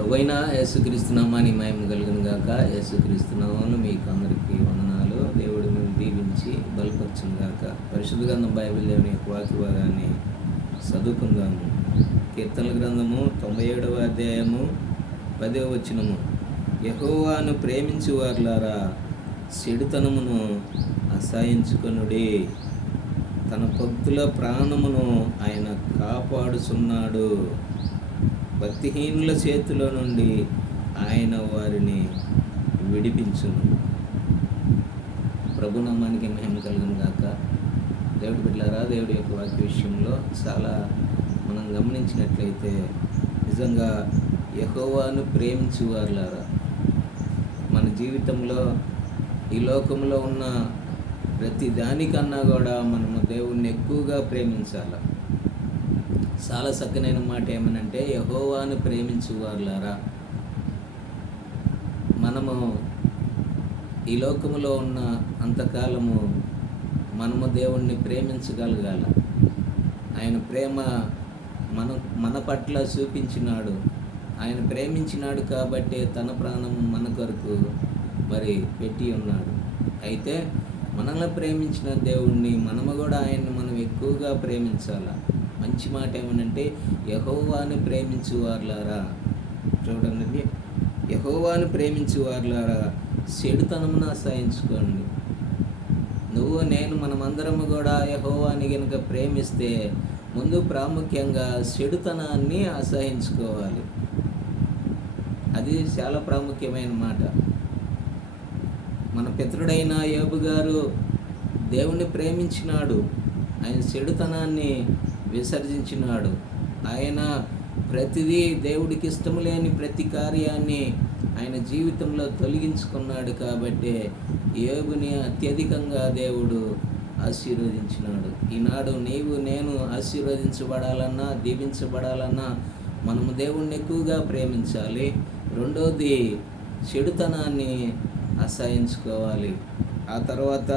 ప్రభువైన యేసుక్రీస్తు నామానికి మహిమ కలుగును గాక. యేసుక్రీస్తు నామములో మీకు అందరికీ వందనాలు. దేవుడు మేము దీవించి బలపరచును గాక. పరిశుద్ధ గ్రంథం బైబిల్ దేవుని యొక్క వాక్య భాగాన్ని చదువుకుందాము. కీర్తనల గ్రంథము 97వ అధ్యాయము 10వ వచనము. యెహోవాను ప్రేమించు వారులారా, చెడుతనమును అసహ్యించుకొనుడి. తన భక్తుల ప్రాణమును ఆయన కాపాడుచున్నాడు. భక్తిహీనుల చేతిలో నుండి ఆయన వారిని విడిపించును. ప్రభునామానికి మహిమ కలుగును గాక. దేవుడి బిడ్డలారా, దేవుడి యొక్క వాక్య విషయంలో చాలా మనం గమనించినట్లయితే నిజంగా యెహోవాను ప్రేమించు వారులారా, మన జీవితంలో ఈ లోకంలో ఉన్న ప్రతి దానికన్నా కూడా మనము దేవుణ్ణి ఎక్కువగా ప్రేమించాలి. చాలా చక్కనైన మాట ఏమనంటే, యెహోవాను ప్రేమించు వారులారా. మనము ఈ లోకములో ఉన్న అంతకాలము మనము దేవుణ్ణి ప్రేమించగలగాల. ఆయన ప్రేమ మన పట్ల చూపించినాడు. ఆయన ప్రేమించినాడు కాబట్టి తన ప్రాణం మన కొరకు మరి పెట్టి ఉన్నాడు. అయితే మనల్ని ప్రేమించిన దేవుణ్ణి మనము కూడా ఆయన్ని మనం ఎక్కువగా ప్రేమించాలి. మంచి మాట ఏమనంటే, యెహోవాను ప్రేమించు వారులారా. చూడండి, యెహోవాను ప్రేమించు వారులారా, చెడుతనమును అసహించుకోండి. నువ్వు నేను మనమందరము కూడా యెహోవాని గనుక ప్రేమిస్తే ముందు ప్రాముఖ్యంగా చెడుతనాన్ని అసహించుకోవాలి. అది చాలా ప్రాముఖ్యమైన మాట. మన పితరుడైన యోబు గారు దేవుణ్ణి ప్రేమించినాడు. ఆయన చెడుతనాన్ని విసర్జించినాడు. ఆయన ప్రతిదీ దేవుడికి ఇష్టం లేని ప్రతి కార్యాన్ని ఆయన జీవితంలో తొలగించుకున్నాడు. కాబట్టి యోబుని అత్యధికంగా దేవుడు ఆశీర్వదించినాడు. ఈనాడు నీవు నేను ఆశీర్వదించబడాలన్నా, దీవించబడాలన్నా మనము దేవుణ్ణి ఎక్కువగా ప్రేమించాలి. రెండోది, చెడుతనాన్ని అసహించుకోవాలి. ఆ తర్వాత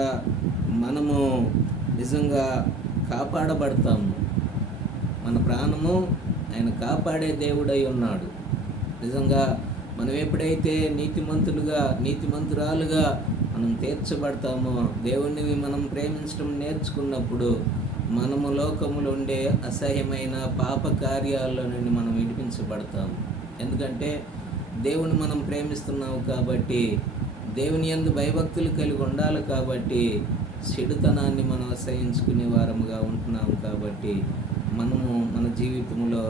మనము నిజంగా కాపాడబడతాము. మన ప్రాణము ఆయన కాపాడే దేవుడై ఉన్నాడు. నిజంగా మనం ఎప్పుడైతే నీతిమంతురాలుగా మనం తీర్చబడతామో, దేవుణ్ణి మనం ప్రేమించడం నేర్చుకున్నప్పుడు మనము లోకములో ఉండే అసహ్యమైన పాప కార్యాల్లో నుండి మనం విడిపించబడతాము. ఎందుకంటే దేవుని మనం ప్రేమిస్తున్నాము కాబట్టి, దేవుని యందు భయభక్తులు కలిగి ఉండాలి కాబట్టి, చెడుతనాన్ని మనం అసహించుకునే వారముగా ఉంటున్నాము. కాబట్టి మనము మన జీవితంలో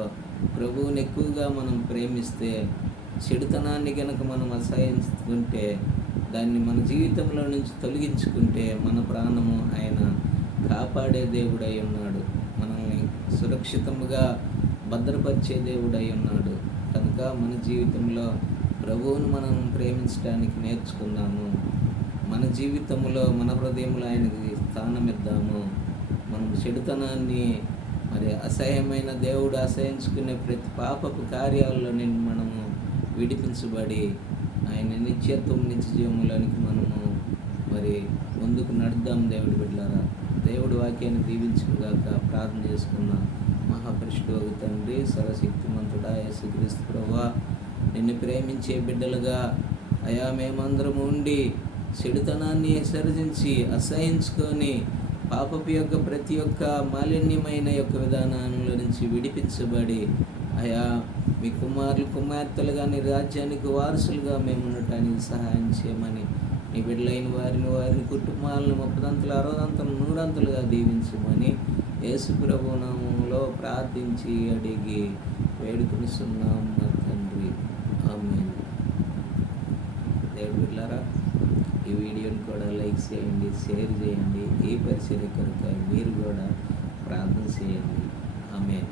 ప్రభువుని ఎక్కువగా మనం ప్రేమిస్తే, చెడుతనాన్ని కనుక మనం అసహించుకుంటే, దాన్ని మన జీవితంలో నుంచి తొలగించుకుంటే మన ప్రాణము ఆయన కాపాడే దేవుడై ఉన్నాడు. మనల్ని సురక్షితముగా భద్రపరిచే దేవుడై ఉన్నాడు. కనుక మన జీవితంలో ప్రభువును మనం ప్రేమించడానికి నేర్చుకుందాము. మన జీవితంలో మన హృదయంలో ఆయనకి స్థానం ఇద్దాము. మనం చెడుతనాన్ని మరి అసహ్యమైన దేవుడు అసహించుకునే ప్రతి పాపపు కార్యాల్లో నుండి మనము విడిపించబడి ఆయన నిత్యత్వం నిత్యజీవములోనికి మనము మరి ముందుకు నడుద్దాం. దేవుడి బిడ్డలారా, దేవుడి వాక్యాన్ని దీవించుగాక. ప్రార్థన చేసుకున్నాం. మహాపరిశుద్ధ తండ్రి, సర్వశక్తిమంతుడా యేసుక్రీస్తు ప్రభువా, నిన్ను ప్రేమించే బిడ్డలుగా అయా మేమందరం ఉండి చెడుతనాన్ని విసర్జించి అసహించుకొని పాపపు యొక్క ప్రతి ఒక్క మాలిన్యమైన యొక్క విధానంలో నుంచి విడిపించబడి అయా మీ కుమారులు కుమార్తెలుగా నీ రాజ్యానికి వారసులుగా మేము ఉండటానికి సహాయం చేయమని, నీ బిడ్డలైన వారిని కుటుంబాలను 30 60 100 దీవించమని యేసు ప్రభు నామములో ప్రార్థించి అడిగి వేడుకొనిస్తున్నాం మా తండ్రి. ఆమేన్. దేవుడి బిడ్డలారా, ఈ వీడియోని కూడా లైక్ చేయండి, షేర్ చేయండి. ఈ పరిచర్య కొరకు మీరు కూడా ప్రార్థన చేయండి. ఆమేన్.